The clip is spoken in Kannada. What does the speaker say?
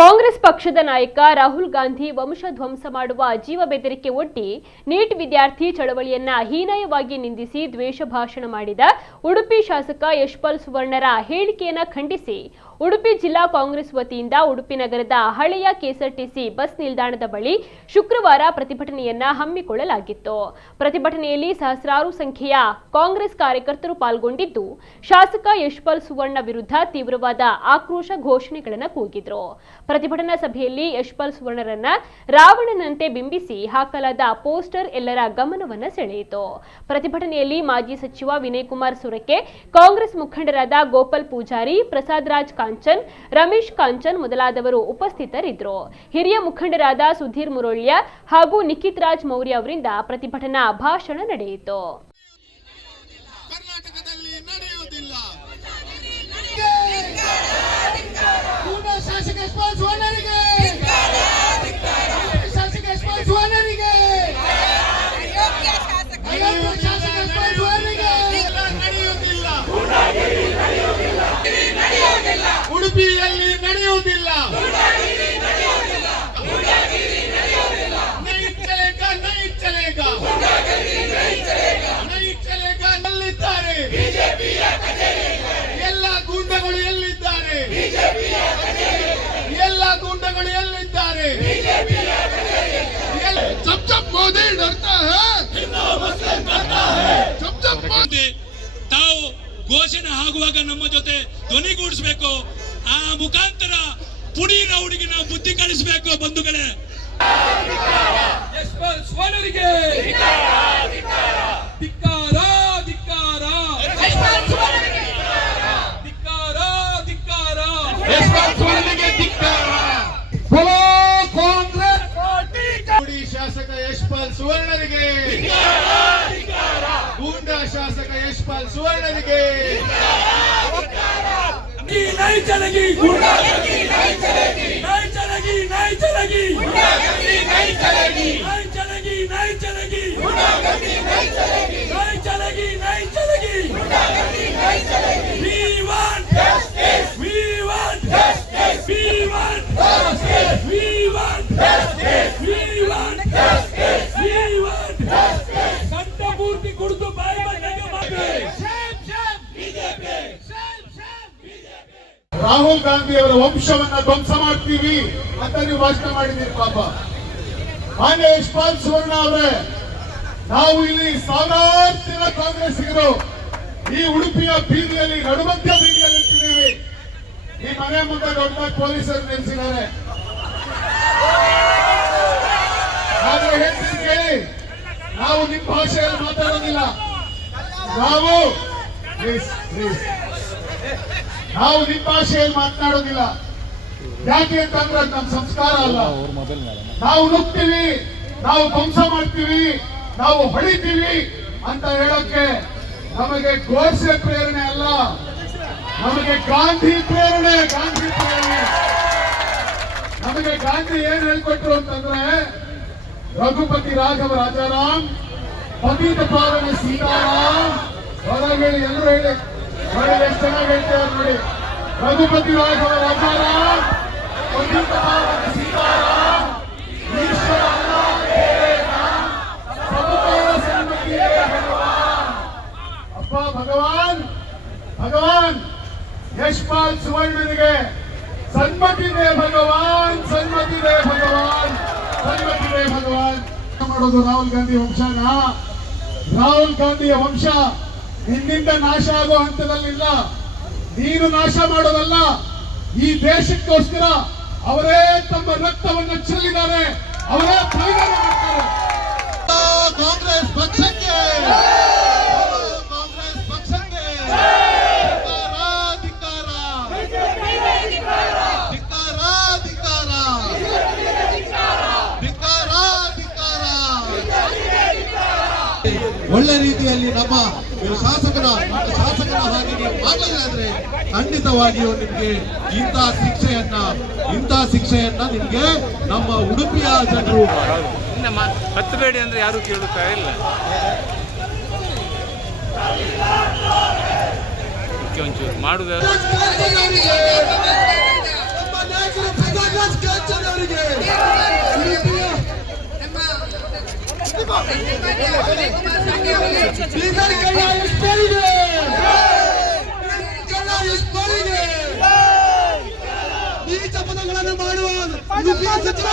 ಕಾಂಗ್ರೆಸ್ ಪಕ್ಷದ ನಾಯಕ ರಾಹುಲ್ ಗಾಂಧಿ ವಂಶಧ್ವಂಸ ಮಾಡುವ ಜೀವ ಬೆದರಿಕೆ ಒಡ್ಡಿ ನೀಟ್ ವಿದ್ಯಾರ್ಥಿ ಚಳವಳಿಯನ್ನ ಹೀನಾಯವಾಗಿ ನಿಂದಿಸಿ ದ್ವೇಷ ಭಾಷಣ ಮಾಡಿದ ಉಡುಪಿ ಶಾಸಕ ಯಶ್ಪಾಲ್ ಸುವರ್ಣರ ಹೇಳಿಕೆಯನ್ನು ಖಂಡಿಸಿ ಉಡುಪಿ ಜಿಲ್ಲಾ ಕಾಂಗ್ರೆಸ್ ವತಿಯಿಂದ ಉಡುಪಿ ನಗರದ ಹಳೆಯ ಕೆಎಸ್ಆರ್ಟಿಸಿ ಬಸ್ ನಿಲ್ದಾಣದ ಬಳಿ ಶುಕ್ರವಾರ ಪ್ರತಿಭಟನೆಯನ್ನ ಹಮ್ಮಿಕೊಳ್ಳಲಾಗಿತ್ತು. ಪ್ರತಿಭಟನೆಯಲ್ಲಿ ಸಹಸ್ರಾರು ಸಂಖ್ಯೆಯ ಕಾಂಗ್ರೆಸ್ ಕಾರ್ಯಕರ್ತರು ಪಾಲ್ಗೊಂಡಿದ್ದು ಶಾಸಕ ಯಶ್ಪಾಲ್ ಸುವರ್ಣ ವಿರುದ್ಧ ತೀವ್ರವಾದ ಆಕ್ರೋಶ ಘೋಷಣೆಗಳನ್ನು ಕೂಗಿದ್ರು. ಪ್ರತಿಭಟನಾ ಸಭೆಯಲ್ಲಿ ಯಶ್ಪಾಲ್ ಸುವರ್ಣರನ್ನ ರಾವಣನಂತೆ ಬಿಂಬಿಸಿ ಹಾಕಲಾದ ಪೋಸ್ಟರ್ ಎಲ್ಲರ ಗಮನವನ್ನು ಸೆಳೆಯಿತು. ಪ್ರತಿಭಟನೆಯಲ್ಲಿ ಮಾಜಿ ಸಚಿವ ವಿನಯ್ ಕುಮಾರ್ ಸುರಕೆ, ಕಾಂಗ್ರೆಸ್ ಮುಖಂಡರಾದ ಗೋಪಾಲ್ ಪೂಜಾರಿ, ಪ್ರಸಾದ್ ರಾಜ್ ಕಾಂಚನ್, ರಮೇಶ್ ಕಾಂಚನ್ ಮೊದಲಾದವರು ಉಪಸ್ಥಿತರಿದ್ದರು. ಹಿರಿಯ ಮುಖಂಡರಾದ ಸುಧೀರ್ ಮುರೊಳ್ಯ ಹಾಗೂ ನಿಖಿತ್ ರಾಜ್ ಮೌರ್ಯ ಅವರಿಂದ ಪ್ರತಿಭಟನಾ ಭಾಷಣ ನಡೆಯಿತು. ಉಡುಪಿಯಲ್ಲಿ ನಡೆಯುವುದಿಲ್ಲ. ಎಲ್ಲಿದ್ದಾರೆ ಎಲ್ಲ ಗೂಂಡಗಳು? ಎಲ್ಲಿದ್ದಾರೆ ಎಲ್ಲ ಗೂಂಡಗಳು? ಎಲ್ಲಿದ್ದಾರೆ? ಜಬ್ ಜಬ್ ಮೋದಿ ಡರ್ತಾ ಹೈ, ಜಬ್ ಜಬ್ ಮೋದಿ. ತಾವು ಘೋಷಣೆ ಆಗುವಾಗ ನಮ್ಮ ಜೊತೆ ಧ್ವನಿಗೂಡಿಸಬೇಕು. ಆ ಮುಖಾಂತರ ಪುಡಿ ರೌಡಿಗೆ ನಾವು ಬುದ್ಧಿ ಕಲಿಸಬೇಕು. ಬಂಧುಗಳೇ, ಯಶ್ಪಾಲ್ ಸುವರ್ಣರಿಗೆ ಧಿಕ್ಕಾರ, ಧಿಕ್ಕಾರ, ಯಶ್ಪಾಲ್ ಸುವರ್ಣರಿಗೆ ಧಿಕ್ಕಾರ, ಧಿಕ್ಕಾರ, ಯಶ್ಪಾಲ್ ಸುವರ್ಣರಿಗೆ ಧಿಕ್ಕಾರ. ಬೋಲೋ ಕಾಂಗ್ರೆಸ್ ಪಾರ್ಟಿ. ಶಾಸಕ ಯಶ್ಪಾಲ್ ಸುವರ್ಣರಿಗೆ ಧಿಕ್ಕಾರ. ಗೂಂಡಾ ಶಾಸಕ ಯಶ್ಪಾಲ್ ಸುವರ್ಣರಿಗೆ नहीं चलेगी, गुंडागर्दी नहीं चलेगी, नहीं चलेगी, नहीं चलेगी, गुंडागर्दी नहीं चलेगी, नहीं चलेगी, नहीं चलेगी, गुंडागर्दी नहीं चलेगी, नहीं चलेगी, नहीं चलेगी, गुंडागर्दी नहीं चलेगी. We want justice, we want justice, we want justice, we want justice, we want justice, we want justice. ಸಂತ ಪೂರ್ತಿ ಕುಡಿದು ಬಾಯಿ ಬಂದಂಗೆ ಮಾಡ್ತೀವಿ. ಬಿಜೆಪಿ ರಾಹುಲ್ ಗಾಂಧಿ ಅವರ ವಂಶವನ್ನ ಧ್ವಂಸ ಮಾಡ್ತೀವಿ ಅಂತ ನೀವು ಭಾಷಣ ಮಾಡಿದ್ದೀರಿ. ಪಾಪ ಮಾನ್ಯ ಯಶ್ಪಾಲ್ ಸುವರ್ಣ ಅವರೇ, ನಾವು ಇಲ್ಲಿ ಸಾವಿರಾರು ಜನ ಕಾಂಗ್ರೆಸ್ಸಿಗರು ಈ ಉಡುಪಿಯ ಬೀದಿಯಲ್ಲಿ, ನಡುಮಧ್ಯ ಬೀದಿಯಲ್ಲಿ ನಿಂತಿದ್ದೀವಿ. ಈ ಮನೆ ಮುಂದೆ ದೊಡ್ಡದಾಗಿ ಪೊಲೀಸರು ನಿಲ್ಲಿಸಿದ್ದಾರೆ. ಆದ್ರೆ ಹೇಳ್ತೀನಿ ಕೇಳಿ, ನಾವು ನಿಮ್ಮ ಭಾಷೆಯಲ್ಲಿ ಮಾತಾಡೋದಿಲ್ಲ. ನಾವು ನಿಮ್ಮ ಭಾಷೆಯಲ್ಲಿ ಮಾತನಾಡೋದಿಲ್ಲ. ಯಾಕೆ ಅಂತಂದ್ರೆ ಅದು ನಮ್ಮ ಸಂಸ್ಕಾರ ಅಲ್ಲ. ನಾವು ನುಗ್ತೀವಿ, ನಾವು ಧ್ವಂಸ ಮಾಡ್ತೀವಿ, ನಾವು ಹೊಡಿತೀವಿ ಅಂತ ಹೇಳೋಕೆ ನಮಗೆ ಗೋಡ್ಸೆ ಪ್ರೇರಣೆ ಅಲ್ಲ, ನಮಗೆ ಗಾಂಧಿ ಪ್ರೇರಣೆ. ಗಾಂಧಿ ಪ್ರೇರಣೆ ನಮಗೆ ಗಾಂಧಿ ಏನ್ ಹೇಳ್ಕೊಟ್ರು ಅಂತಂದ್ರೆ, ರಘುಪತಿ ರಾಘವ ರಾಜಾರಾಮ್, ಪತಿತ ಪಾವನ ಸೀತಾರಾಮ್. ಹೊರಗೆ ಹೇಳಿ, ಎಲ್ಲರೂ ಹೇಳಿ ನೋಡಿ, ಎಷ್ಟು ಚೆನ್ನಾಗಿ ಹೇಳ್ತೇವೆ ನೋಡಿ. ರಘುಪತಿ ರಾಘವ ರಾಜಾರಾಮ್, ಪತಿತ ಪಾವನ ಸೀತಾರಾಮ್, ಈಶ್ವರ ಅಪ್ಪ ಭಗವಾನ್. ಭಗವಾನ್ ಯಶ್ಪಾಲ್ ಸುವರ್ಣನಿಗೆ ಸನ್ಮತಿ ದೇ ಭಗವಾನ್, ಸನ್ಮತಿ ದೇ ಭಗವಾನ್, ಸನ್ಮತಿ ದೇ ಭಗವಾನ್. ಮಾಡೋದು ರಾಹುಲ್ ಗಾಂಧಿ ವಂಶನ. ರಾಹುಲ್ ಗಾಂಧಿಯ ವಂಶ ನಿನ್ನಿಂದ ನಾಶ ಆಗೋ ಹಂತದಲ್ಲಿಲ್ಲ. ನೀನು ನಾಶ ಮಾಡೋದಲ್ಲ, ಈ ದೇಶಕ್ಕೋಸ್ಕರ ಅವರೇ ತಮ್ಮ ರಕ್ತವನ್ನು ಚೆಲ್ಲಿದ್ದಾರೆ, ಅವರೇ ಬಲಿದಾನ ಮಾಡ್ತಾರೆ. ಕಾಂಗ್ರೆಸ್ ಪಕ್ಷಕ್ಕೆ, ಕಾಂಗ್ರೆಸ್ ಪಕ್ಷಕ್ಕೆ ಧಿಕ್ಕಾರ, ಧಿಕ್ಕಾರ, ಧಿಕ್ಕಾರ, ಧಿಕ್ಕಾರ, ಧಿಕ್ಕಾರ. ಒಳ್ಳೆ ರೀತಿಯಲ್ಲಿ ನಮ್ಮ ಶಾಸಕರ ಹಾಗೆ ನೀವು ಮಾಡಲಿಲ್ಲ ಅಂದ್ರೆ ಖಂಡಿತವಾಗಿಯೂ ನಿಮ್ಗೆ ಇಂಥ ಶಿಕ್ಷೆಯನ್ನ ನಿಮ್ಗೆ ನಮ್ಮ ಉಡುಪಿಯ ಜನರು ಹತ್ತಬೇಡಿ ಅಂದ್ರೆ ಯಾರು ಕೇಳುತ್ತಾ ಇಲ್ಲ. ಒಂಚೂರು ಮಾಡುದ ಬೀದರ್ ಕಳ್ಳ ಎಷ್ಟರಿಗೆ ನೀಚ ಪದಗಳನ್ನು ಮಾಡುವ ಸಚಿವ